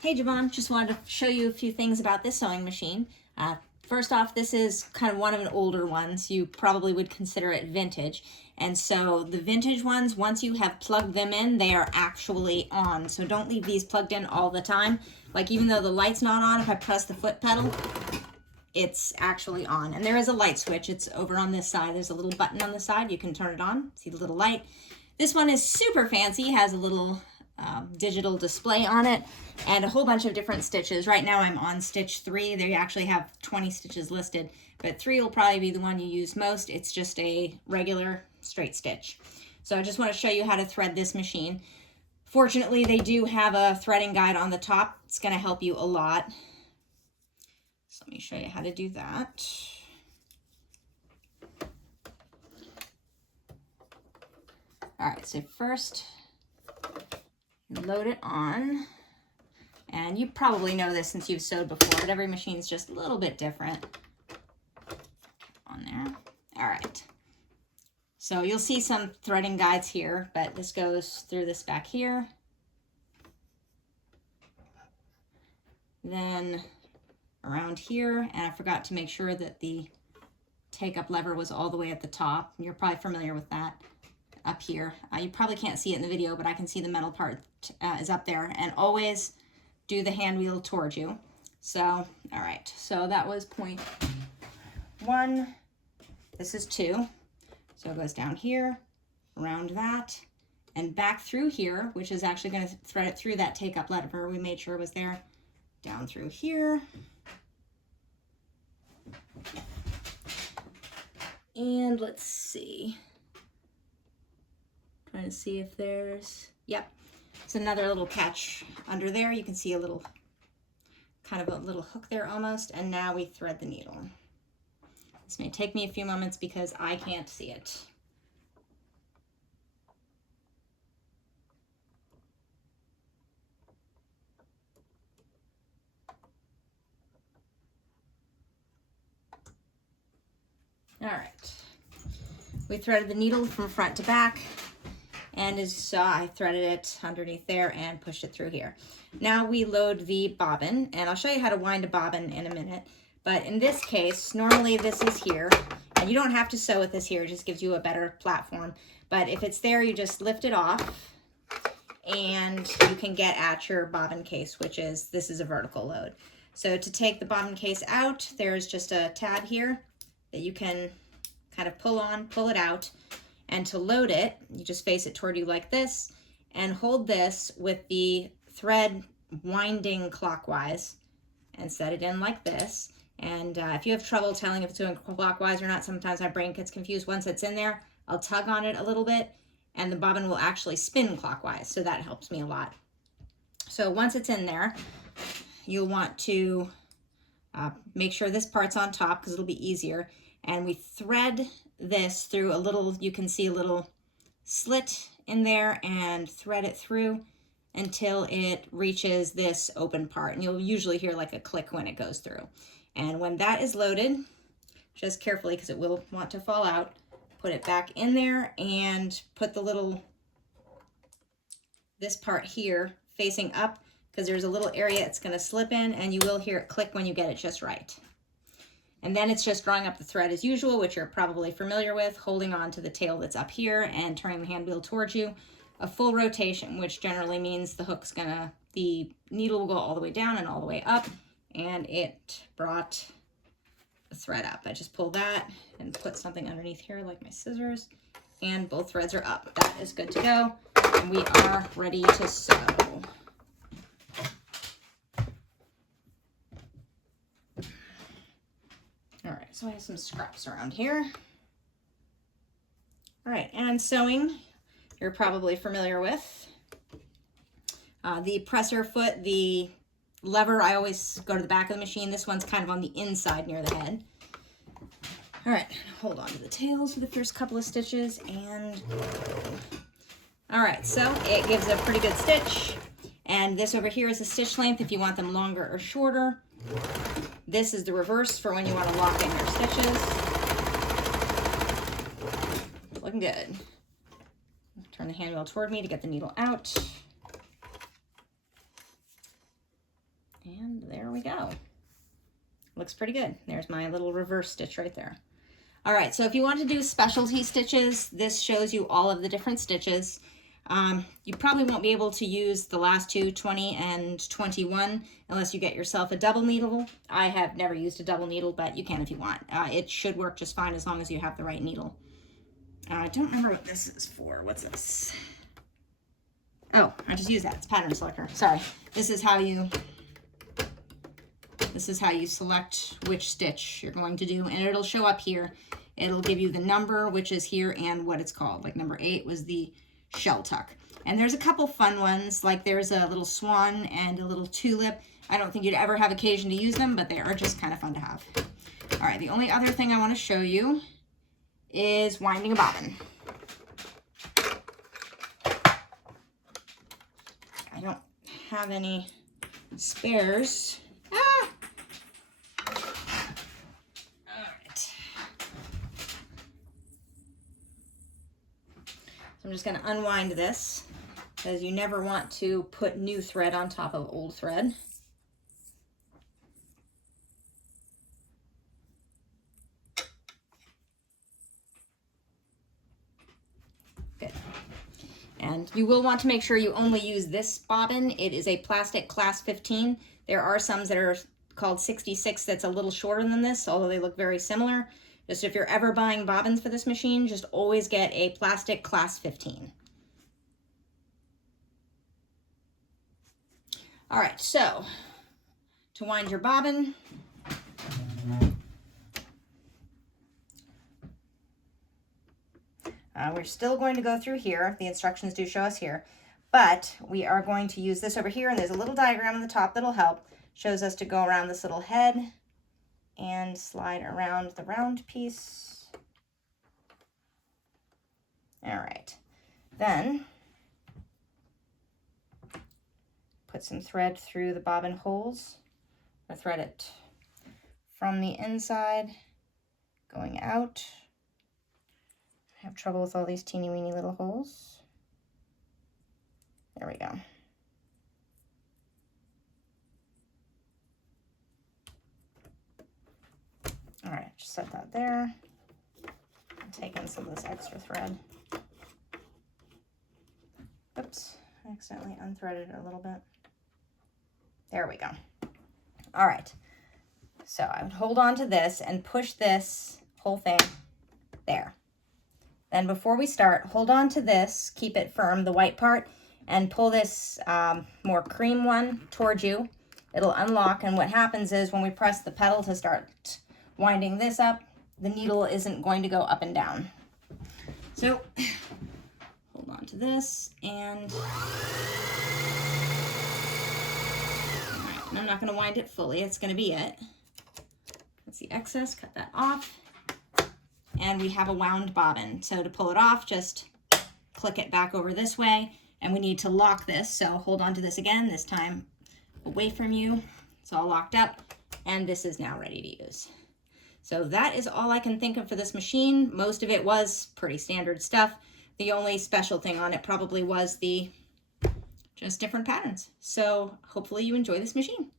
Hey Javon, just wanted to show you a few things about this sewing machine. First off, this is kind of one of an older ones. You probably would consider it vintage. And so the vintage ones, once you have plugged them in, they are actually on. So don't leave these plugged in all the time. Like even though the light's not on, if I press the foot pedal, it's actually on. And there is a light switch. It's over on this side. There's a little button on the side. You can turn it on. See the little light. This one is super fancy. Has a little digital display on it and a whole bunch of different stitches. Right now I'm on stitch 3. They actually have 20 stitches listed, but 3 will probably be the one you use most. It's just a regular straight stitch. So I just want to show you how to thread this machine. Fortunately, they do have a threading guide on the top. It's going to help you a lot. So let me show you how to do that. All right, so first load it on, and you probably know this since you've sewed before, but every machine's just a little bit different. On there. All right. So you'll see some threading guides here, but this goes through this back here. Then around here, and I forgot to make sure that the take-up lever was all the way at the top. You're probably familiar with that. Up here. You probably can't see it in the video, but I can see the metal part is up there. And always do the hand wheel towards you. So, all right. So that was point 1. This is 2. So it goes down here, around that, and back through here, which is actually going to thread it through that take-up lever. We made sure it was there. Down through here. And let's see. Trying to see if there's, yep, it's another little catch under there. You can see a little, kind of a little hook there almost, and now we thread the needle. This may take me a few moments because I can't see it. All right, we threaded the needle from front to back. And as you saw, I threaded it underneath there and pushed it through here. Now we load the bobbin, and I'll show you how to wind a bobbin in a minute. But in this case, normally this is here, and you don't have to sew with this here. It just gives you a better platform. But if it's there, you just lift it off, and you can get at your bobbin case, which is, this is a vertical load. So to take the bobbin case out, there's just a tab here that you can kind of pull on, pull it out. And to load it, you just face it toward you like this and hold this with the thread winding clockwise and set it in like this. And if you have trouble telling if it's going clockwise or not, sometimes my brain gets confused. Once it's in there, I'll tug on it a little bit and the bobbin will actually spin clockwise. So that helps me a lot. So once it's in there, you'll want to make sure this part's on top because it'll be easier. And we thread this through a little, you can see a little slit in there, and thread it through until it reaches this open part. And you'll usually hear like a click when it goes through. And when that is loaded, just carefully because it will want to fall out, put it back in there and put the little, this part here facing up because there's a little area it's going to slip in, and you will hear it click when you get it just right. And then it's just drawing up the thread as usual, which you're probably familiar with, holding on to the tail that's up here and turning the hand wheel towards you. A full rotation, which generally means the needle will go all the way down and all the way up, and it brought the thread up. I just pull that and put something underneath here like my scissors, and both threads are up. That is good to go, and we are ready to sew. All right, so I have some scraps around here. All right, and sewing, you're probably familiar with. The presser foot, the lever, I always go to the back of the machine. This one's kind of on the inside near the head. All right, hold on to the tails for the first couple of stitches and all right, so it gives a pretty good stitch. And this over here is the stitch length if you want them longer or shorter. This is the reverse for when you want to lock in your stitches. Looking good. Turn the hand wheel toward me to get the needle out. And there we go. Looks pretty good. There's my little reverse stitch right there. All right, so if you want to do specialty stitches, this shows you all of the different stitches. You probably won't be able to use the last two, 20 and 21, unless you get yourself a double needle. I have never used a double needle, but you can if you want. It should work just fine as long as you have the right needle. I don't remember what this is for. What's this? Oh, I just used that. It's pattern selector. Sorry. This is how you select which stitch you're going to do, and it'll show up here. It'll give you the number, which is here, and what it's called. Like number 8 was the shell tuck. And there's a couple fun ones, like there's a little swan and a little tulip. I don't think you'd ever have occasion to use them, but they are just kind of fun to have. All right, the only other thing I want to show you is winding a bobbin. I don't have any spares. Ah! All right. So I'm just going to unwind this, because you never want to put new thread on top of old thread. Good. And you will want to make sure you only use this bobbin. It is a plastic class 15. There are some that are called 66 that's a little shorter than this, although they look very similar. Just if you're ever buying bobbins for this machine, just always get a plastic class 15. All right, so to wind your bobbin, we're still going to go through here. The instructions do show us here, but we are going to use this over here, and there's a little diagram on the top that'll help. Shows us to go around this little head and slide around the round piece. All right, then put some thread through the bobbin holes, or thread it from the inside going out. I have trouble with all these teeny weeny little holes. There we go. All right, just set that there. And take in some of this extra thread. Oops, I accidentally unthreaded it a little bit. There we go. All right, so I would hold on to this and push this whole thing there. Then before we start, hold on to this, keep it firm, the white part, and pull this more cream one towards you. It'll unlock, and what happens is when we press the pedal to start winding this up, the needle isn't going to go up and down. So hold on to this, and I'm not going to wind it fully. It's going to be it. That's the excess. Cut that off. And we have a wound bobbin. So to pull it off, just click it back over this way. And we need to lock this. So hold on to this again, this time away from you. It's all locked up. And this is now ready to use. So that is all I can think of for this machine. Most of it was pretty standard stuff. The only special thing on it probably was the just different patterns. So hopefully you enjoy this machine.